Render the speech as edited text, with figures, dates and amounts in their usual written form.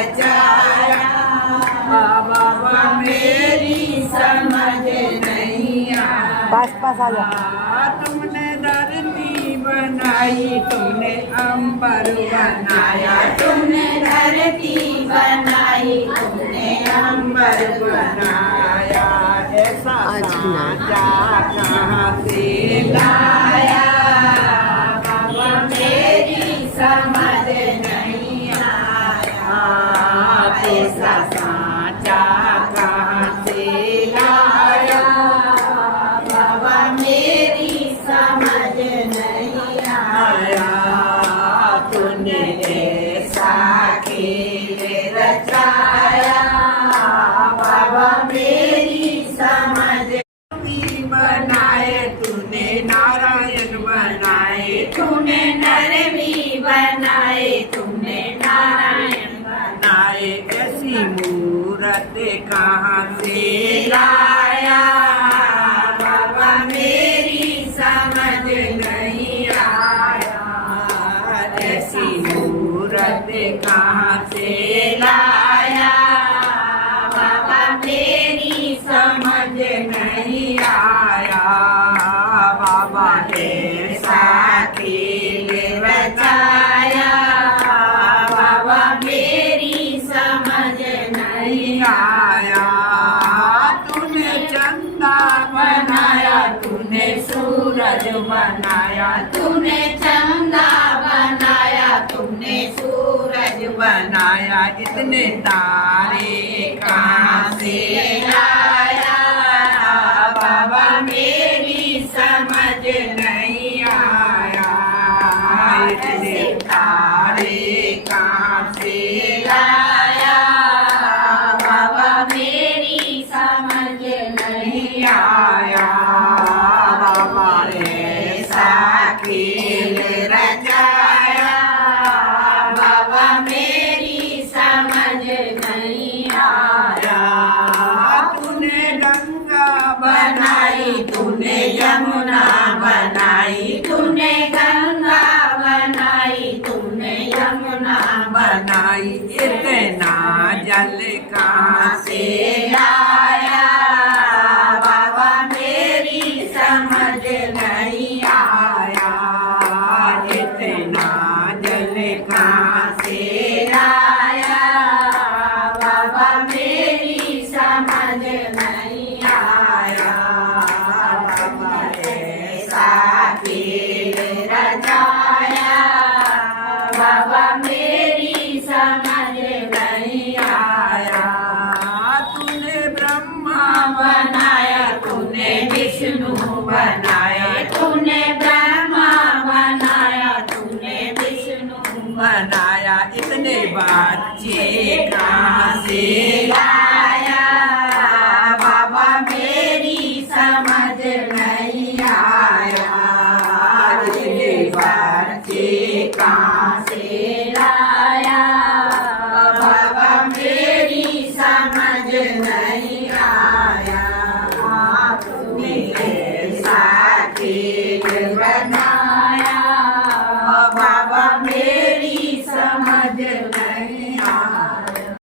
रचाया। बाबा मेरी समझ नहीं पास पास आ जा। आया। तुमने धरती बनाई, तुमने अंबर बनाया। तुमने धरती बनाई, तुमने अंबर बनाया। ऐसा साचा कहाँ से लाया। बाबा मेरी समझ नहीं आया। ऐसा साचा कहाँ से लाया। बाबा मेरी समझ नहीं आया। तूने ऐसा खेल रचाया। बाबा मेरी समझ भी बनाए। तूने नारायण बनाए। तूने नर भी बनाए। तूने नारायण बनाए। ऐसी मूरत कहाँ से लाया। बाबा मेरी समझ नहीं आया। ऐसी मूरत कहाँ से लाया। बाबा मेरी समझ नहीं आया। बाबा ऐसा खेल रचाया। बाबा मेरी समझ नहीं आया। तूने चंदा बनाया। तूने सूरज बनाया। तूने चंदा बनाया। तूने सूरज बनाया। इतने तारे कहाँ से लाया। बाबा मेरी समझ नहीं आया। इतने तारे कहाँ से लाया। बाबा मेरी समझ नहीं आया। बाबा ऐसा खेल रचाया। बाबा मेरी समझ नहीं आया। तूने गंगा बनाई। तूने यमुना बनाई। तूने गंगा बनाई। तूने यमुना बनाई। इतना जल कहाँ से लाया। बाबा मेरी समझ नहीं आया। इतना जल कहाँ से लाया। बाबा मेरी समझ नहीं आया। बाबा ऐसा खेल रचाया। बाबा मेरी समझ नहीं आया। तूने ब्रह्मा बनाया। तूने विष्णु बनाया। तूने ब्रह्मा बनाया। तूने विष्णु बनाया। इतने बच्चे कहाँ से लाया। बाबा मेरी समझ नहीं